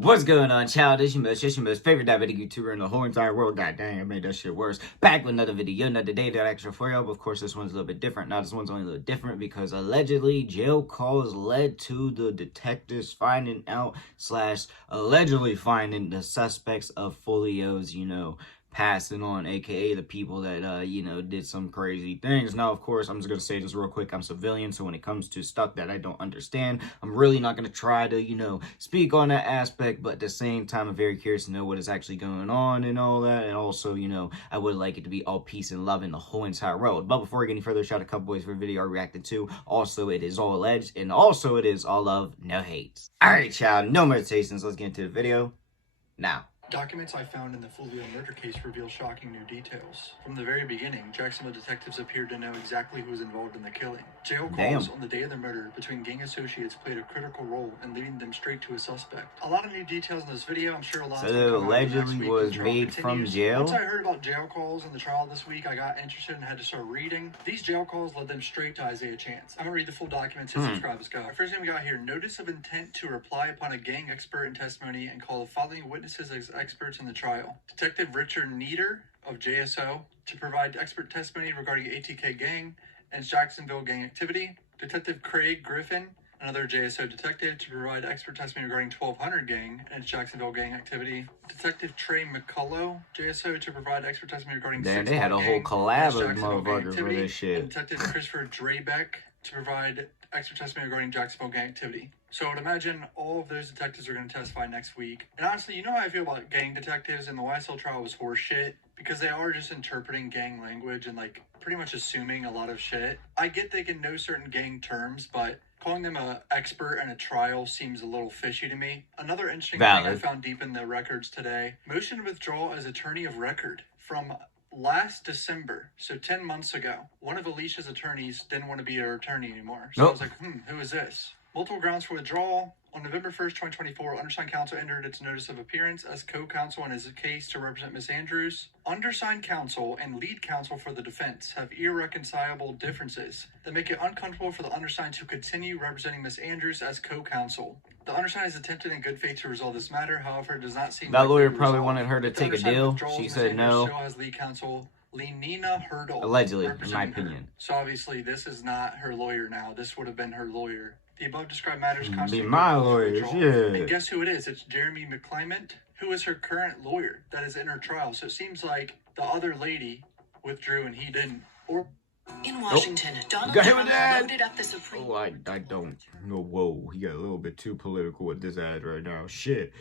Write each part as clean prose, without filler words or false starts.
What's going on, child? It's your most favorite diabetic YouTuber in the whole entire world. God dang, I made that shit worse. Back with another video, another day that extra for y'all. But of course, this one's a little bit different. Now, this one's only a little different because allegedly jail calls led to the detectives finding out / allegedly finding the suspects of Foolio's, passing on, aka the people that did some crazy things. Now, of course, I'm just gonna say this real quick. I'm civilian, so when it comes to stuff that I don't understand, I'm really not gonna try to speak on that aspect, but at the same time, I'm very curious to know what is actually going on and all that. And also, I would like it to be all peace and love in the whole entire world. But before we get any further, shout out a couple boys for a video I reacted to. Also, it is all alleged, and also it is all love, no hate. Alright, child, no more hesitations, let's get into the video now. Documents I found in the Foolio murder case reveal shocking new details. From the very beginning, Jacksonville detectives appeared to know exactly who was involved in the killing. Jail calls on the day of the murder between gang associates played a critical role in leading them straight to a suspect. A lot of new details in this video. I'm sure a lot of them allegedly was made from jail. Once I heard about jail calls in the trial this week, I got interested and had to start reading. These jail calls led them straight to Isaiah Chance. I'm gonna read the full documents and subscribe as go. First thing we got here: notice of intent to reply upon a gang expert in testimony and call the following witnesses as experts in the trial. Detective Richard Rder of JSO to provide expert testimony regarding ATK gang and Jacksonville gang activity. Detective Craig Griffin, another JSO detective, to provide expert testimony regarding 1200 gang and Jacksonville gang activity. Detective Trey McCullough, JSO, to provide expert testimony regarding they had a whole collab of motherfuckers for this shit. And Detective Christopher Drabeck to provide expert testimony regarding Jacksonville gang activity. So I would imagine all of those detectives are going to testify next week. And honestly, you know how I feel about gang detectives, and the YSL trial was horse shit, because they are just interpreting gang language and pretty much assuming a lot of shit. I get they can know certain gang terms, but calling them an expert in a trial seems a little fishy to me. Another interesting thing I found deep in the records today: motion to withdraw as attorney of record from last December, so 10 months ago. One of Alicia's attorneys didn't want to be her attorney anymore. So I was like, who is this? Multiple grounds for withdrawal. On November 1st, 2024, undersigned counsel entered its notice of appearance as co-counsel in his case to represent Ms. Andrews. Undersigned counsel and lead counsel for the defense have irreconcilable differences that make it uncomfortable for the undersigned to continue representing Ms. Andrews as co-counsel. The undersigned has attempted in good faith to resolve this matter. However, it does not seem that lawyer probably wanted her to take a deal. She said no. Still has lead counsel Lenina Hurdle, allegedly, in my opinion. So obviously, this is not her lawyer now. This would have been her lawyer. The above described matters be my lawyer, yeah. And guess who it is? It's Jeremy McClement, who is her current lawyer that is in her trial. So it seems like the other lady withdrew and he didn't. Or in Washington, Donald Trump loaded up the Supreme. Oh, I don't know. Whoa, he got a little bit too political with this ad right now. Shit.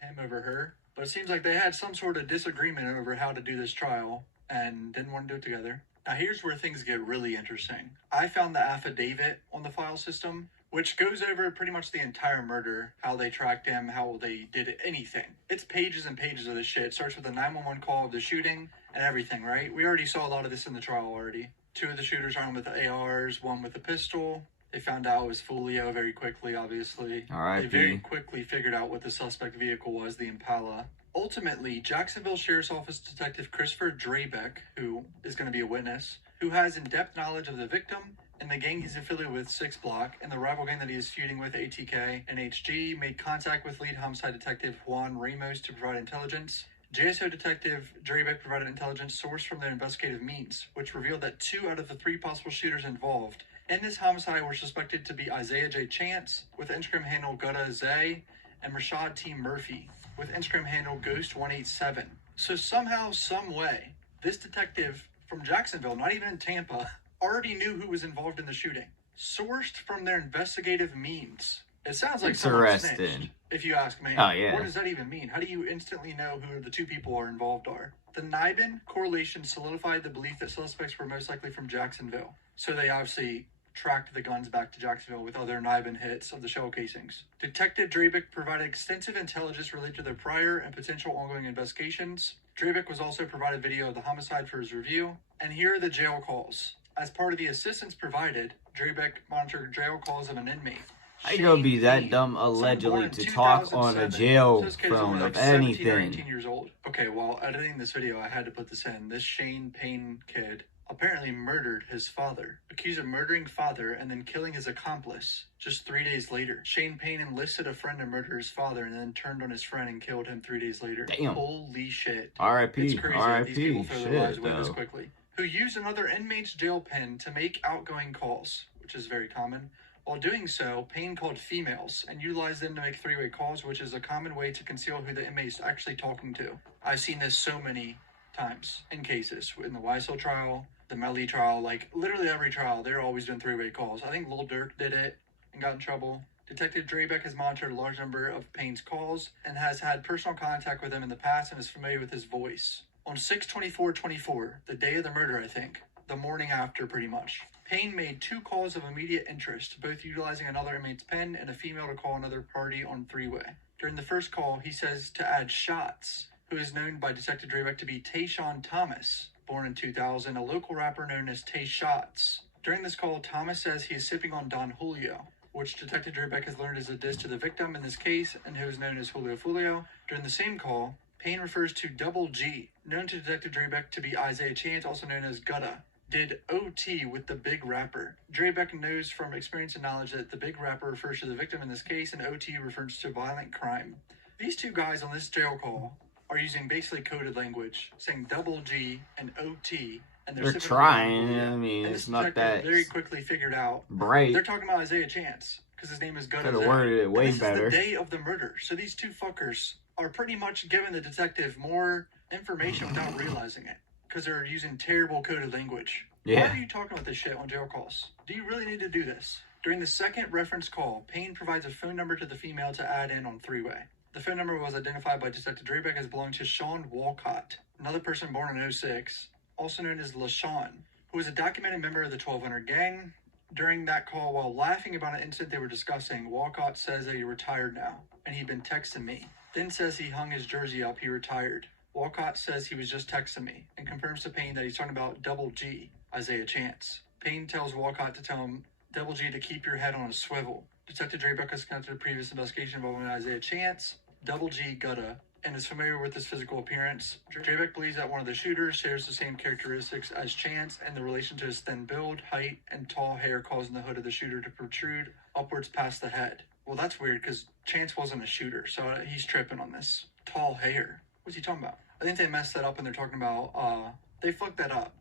Him over her, but it seems like they had some sort of disagreement over how to do this trial and didn't want to do it together. Now here's where things get really interesting. I found the affidavit on the file system, which goes over pretty much the entire murder, how they tracked him, how they did anything. It's pages and pages of this shit. It starts with a 911 call of the shooting and everything, right? We already saw a lot of this in the trial already. 2 of the shooters armed with ARs, 1 with a pistol. They found out it was Foolio very quickly, obviously. They very quickly figured out what the suspect vehicle was, the Impala. Ultimately, Jacksonville Sheriff's Office Detective Christopher Drabeck, who is going to be a witness, who has in-depth knowledge of the victim and the gang he's affiliated with, 6 Block, and the rival gang that he is feuding with, ATK and HG, made contact with lead homicide detective Juan Ramos to provide intelligence. JSO Detective Drabeck provided intelligence sourced from their investigative means, which revealed that 2 out of the 3 possible shooters involved in this homicide were suspected to be Isaiah J. Chance, with Instagram handle Gutta Zay, and Rashad T. Murphy, with Instagram handle Ghost187. So somehow, some way, this detective from Jacksonville, not even in Tampa, already knew who was involved in the shooting. Sourced from their investigative means. It sounds like someone snitched, if you ask me. Oh, yeah. What does that even mean? How do you instantly know who the 2 people are involved are? The NIBIN correlation solidified the belief that suspects were most likely from Jacksonville. So they obviously tracked the guns back to Jacksonville with other NIBIN hits of the shell casings. Detective Drabeck provided extensive intelligence related to their prior and potential ongoing investigations. Drabeck was also provided video of the homicide for his review. And here are the jail calls. As part of the assistance provided, Drabeck monitored jail calls of an inmate. How you gonna be that dumb allegedly to talk on a jail phone of anything? 18 years old. Okay, while editing this video, I had to put this in. This Shane Payne kid, apparently murdered his father, accused of murdering father and then killing his accomplice. Just 3 days later, Shane Payne enlisted a friend to murder his father and then turned on his friend and killed him 3 days later. Damn. Holy shit. R.I.P. It's crazy that these people throw their lives Shit, away this though. quickly. Who used another inmate's jail pen to make outgoing calls, which is very common. While doing so, Payne called females and utilized them to make three-way calls, which is a common way to conceal who the inmate is actually talking to. I've seen this so many times in cases. In the Weissel trial, the Melly trial, like literally every trial, they're always doing three-way calls. I think Lil Durk did it and got in trouble. Detective Drabeck has monitored a large number of Payne's calls and has had personal contact with him in the past and is familiar with his voice. On 6/24/24, the day of the murder, I think, the morning after pretty much, Payne made 2 calls of immediate interest, both utilizing another inmate's pen and a female to call another party on three-way. During the first call, he says to add Shots, who is known by Detective Drabeck to be Tayshawn Thomas, born in 2000, a local rapper known as Tay Shots. During this call, Thomas says he is sipping on Don Julio, which Detective Drabeck has learned is a diss to the victim in this case and who is known as Foolio. During the same call, Payne refers to Double G, known to Detective Drabeck to be Isaiah Chance, also known as Gutta, did OT with the big rapper. Drabeck knows from experience and knowledge that the big rapper refers to the victim in this case and OT refers to violent crime. These 2 guys on this jail call are using basically coded language, saying Double G and OT, and They're trying. I mean, and it's not that very quickly figured out bright. they're talking about Isaiah Chance because his name is Gutta. Could have worded it way this better. Is the day of the murder, so these 2 fuckers are pretty much giving the detective more information without realizing it because they're using terrible coded language. Yeah. Why are you talking about this shit on jail calls? Do you really need to do this? During the second reference call, Payne provides a phone number to the female to add in on three-way. The phone number was identified by Detective Drabeck as belonging to Sean Walcott, another person born in 06, also known as LaShawn, who was a documented member of the 1200 gang. During that call, while laughing about an incident they were discussing, Walcott says that he retired now, and he'd been texting me. Then says he hung his jersey up, he retired. Walcott says he was just texting me, and confirms to Payne that he's talking about Double G, Isaiah Chance. Payne tells Walcott to tell him, Double G, to keep your head on a swivel. Detective Drabeck has conducted a previous investigation involving Isaiah Chance, Double G Gutta, and is familiar with his physical appearance. Drabeck believes that one of the shooters shares the same characteristics as Chance and the relation to his thin build, height, and tall hair causing the hood of the shooter to protrude upwards past the head. Well, that's weird because Chance wasn't a shooter, so he's tripping on this. Tall hair. What's he talking about? I think they messed that up and they're talking about, they fucked that up.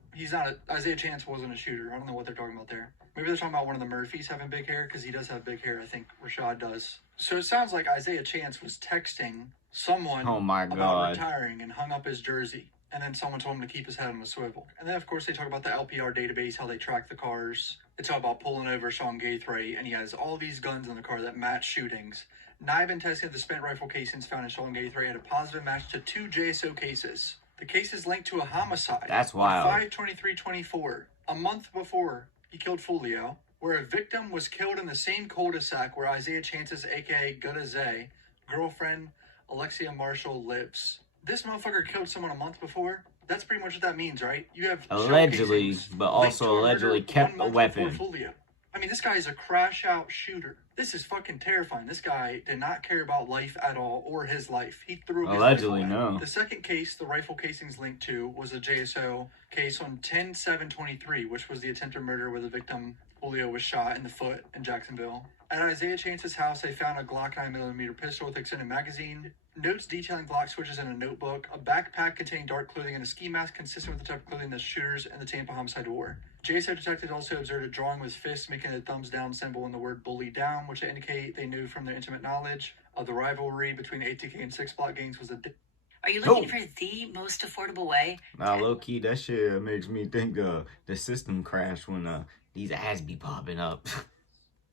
Isaiah Chance wasn't a shooter. I don't know what they're talking about there. Maybe they're talking about one of the Murphys having big hair, because he does have big hair. I think Rashad does. So it sounds like Isaiah Chance was texting someone about retiring and hung up his jersey. And then someone told him to keep his head on a swivel. And then, of course, they talk about the LPR database, how they track the cars. It's all about pulling over Sean Gaithray, and he has all these guns in the car that match shootings. NIBIN testing of the spent rifle casings found in Sean Gaithray had a positive match to 2 JSO cases. The case is linked to a homicide. That's wild. 5/23/24, a month before he killed Foolio, where a victim was killed in the same cul-de-sac where Isaiah Chance's, a.k.a. Gutta Zay, girlfriend Alexia Marshall lives. This motherfucker killed someone a month before. That's pretty much what that means, right? You have allegedly, but also allegedly kept a weapon. I mean, this guy is a crash-out shooter. This is fucking terrifying. This guy did not care about life at all, or his life. He threw his allegedly, life away. no. The second case the rifle casings linked to was a JSO case on 10/7/23, which was the attempted murder where the victim, Julio, was shot in the foot in Jacksonville. At Isaiah Chance's house, they found a Glock 9mm pistol with extended magazine, notes detailing Glock switches in a notebook, a backpack containing dark clothing, and a ski mask consistent with the type of clothing that shooters and the Tampa homicide wore. JSO detectives also observed a drawing with fists making a thumbs down symbol and the word bully down, which indicate they knew from their intimate knowledge of the rivalry between ATK and 6 Block gangs was a... Are you looking for the most affordable way? Nah, low-key, that shit makes me think the system crash when these ads be popping up.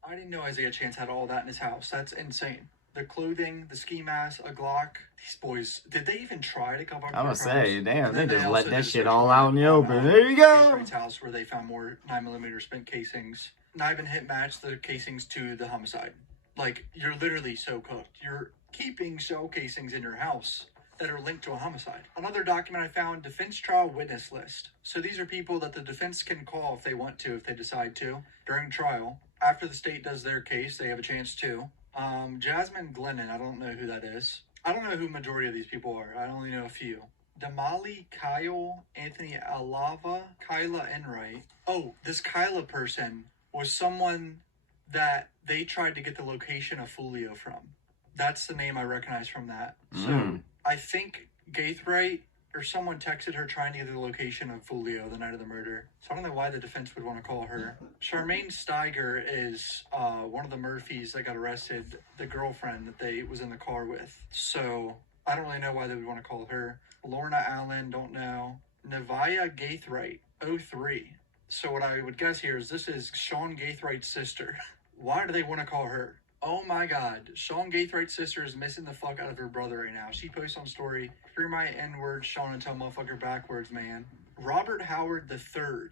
I didn't know Isaiah Chance had all that in his house. That's insane. The clothing, the ski mask, a Glock. These boys, did they even try to cover up I'm gonna say, damn, they just also let that did shit search all warrant out in the on, open. There you go. Gaithry's house where they found more 9mm spent casings. NIBIN hit matched the casings to the homicide. Like, you're literally so cooked. You're keeping shell casings in your house that are linked to a homicide. Another document I found, defense trial witness list. So these are people that the defense can call if they want to, if they decide to, during trial. After the state does their case, they have a chance to. Jasmine Glennon, I don't know who that is. I don't know who majority of these people are. I only know a few. Damali, Kyle, Anthony Alava, Kyla Enright. Oh, this Kyla person was someone that they tried to get the location of Foolio from. That's the name I recognize from that. So I think Gaithright or someone texted her trying to get the location of Foolio the night of the murder. So I don't know why the defense would want to call her. Charmaine Steiger is one of the Murphys that got arrested, the girlfriend that they was in the car with. So I don't really know why they would want to call her. Lorna Allen, don't know. Nevia Gaithright, 03. So what I would guess here is this is Sean Gaithright's sister. Why do they want to call her? Oh my god, Sean Gaithright's sister is missing the fuck out of her brother right now. She posts on story, "Free my N-word, Sean, and tell motherfucker backwards, man." Robert Howard III.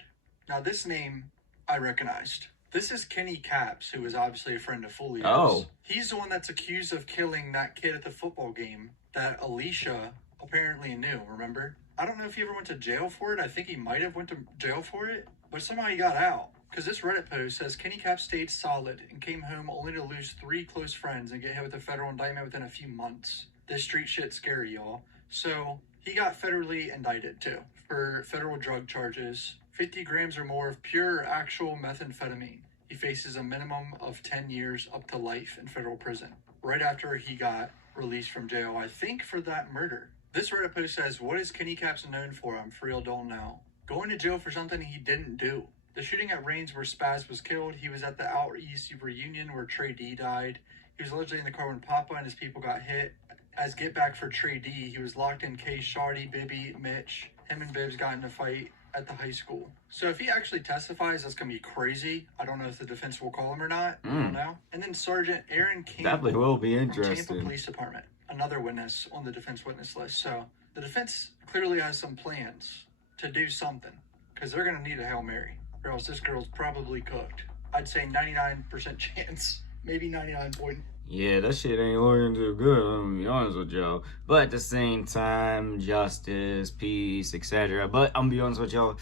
Now this name I recognized. This is Kenny Capps, who is obviously a friend of Foolio's. Oh. He's the one that's accused of killing that kid at the football game that Alicia apparently knew, remember? I don't know if he ever went to jail for it. I think he might have went to jail for it, but somehow he got out. Because this Reddit post says Kenny Capps stayed solid and came home only to lose 3 close friends and get hit with a federal indictment within a few months. This street shit's scary, y'all. So he got federally indicted too for federal drug charges, 50 grams or more of pure actual methamphetamine. He faces a minimum of 10 years up to life in federal prison right after he got released from jail, I think for that murder. This Reddit post says, "What is Kenny Capps known for? I'm for real don't know. Going to jail for something he didn't do. The shooting at Rains where Spaz was killed. He was at the Out East reunion where Trey D died. He was allegedly in the car when Papa and his people got hit. As get back for Trey D, he was locked in case Shardy, Bibby, Mitch, him and Bibbs got in a fight at the high school." So if he actually testifies, that's going to be crazy. I don't know if the defense will call him or not. I don't know. And then Sergeant Aaron King. Definitely will be From Tampa interesting. Police Department. Another witness on the defense witness list. So the defense clearly has some plans to do something. Because they're going to need a Hail Mary. Or else this girl's probably cooked. I'd say 99% chance. Maybe 99 point. Yeah, that shit ain't looking too good, I'm gonna be honest with y'all. But at the same time, justice, peace, etc. But I'm gonna be honest with y'all.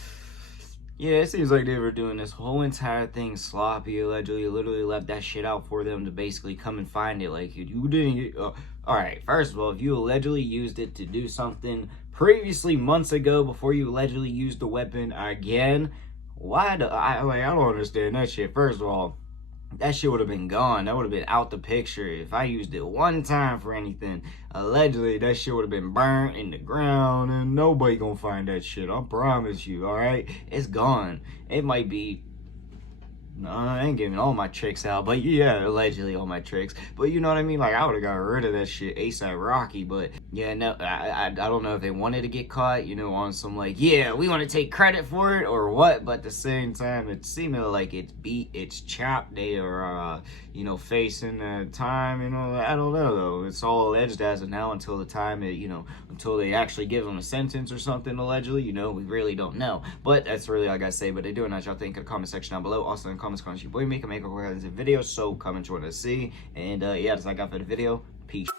Yeah, it seems like they were doing this whole entire thing sloppy, allegedly. Literally left that shit out for them to basically come and find it. Like, you didn't get... Alright, first of all, if you allegedly used it to do something previously months ago before you allegedly used the weapon again, why do... I don't understand that shit. First of all, that shit would have been gone. That would have been out the picture. If I used it one time for anything, allegedly, that shit would have been burnt in the ground and nobody gonna find that shit. I promise you, alright? It's gone. It might be... No, I ain't giving all my tricks out, but yeah, allegedly all my tricks. But you know what I mean? Like, I would have got rid of that shit ASAP Rocky, but yeah, no, I don't know if they wanted to get caught, you know, on some like, yeah, we want to take credit for it or what, but at the same time, it's seeming like it's beat, it's chopped, they are, you know, facing time, you know, I don't know though. It's all alleged as of now until the time, you know, until they actually give them a sentence or something, allegedly, you know, we really don't know. But that's really all I gotta say, but they do not y'all think in the comment section down below. Also in the comments, your boy make a video, so comment you want to see. And yeah, that's all I got for the video. Peace.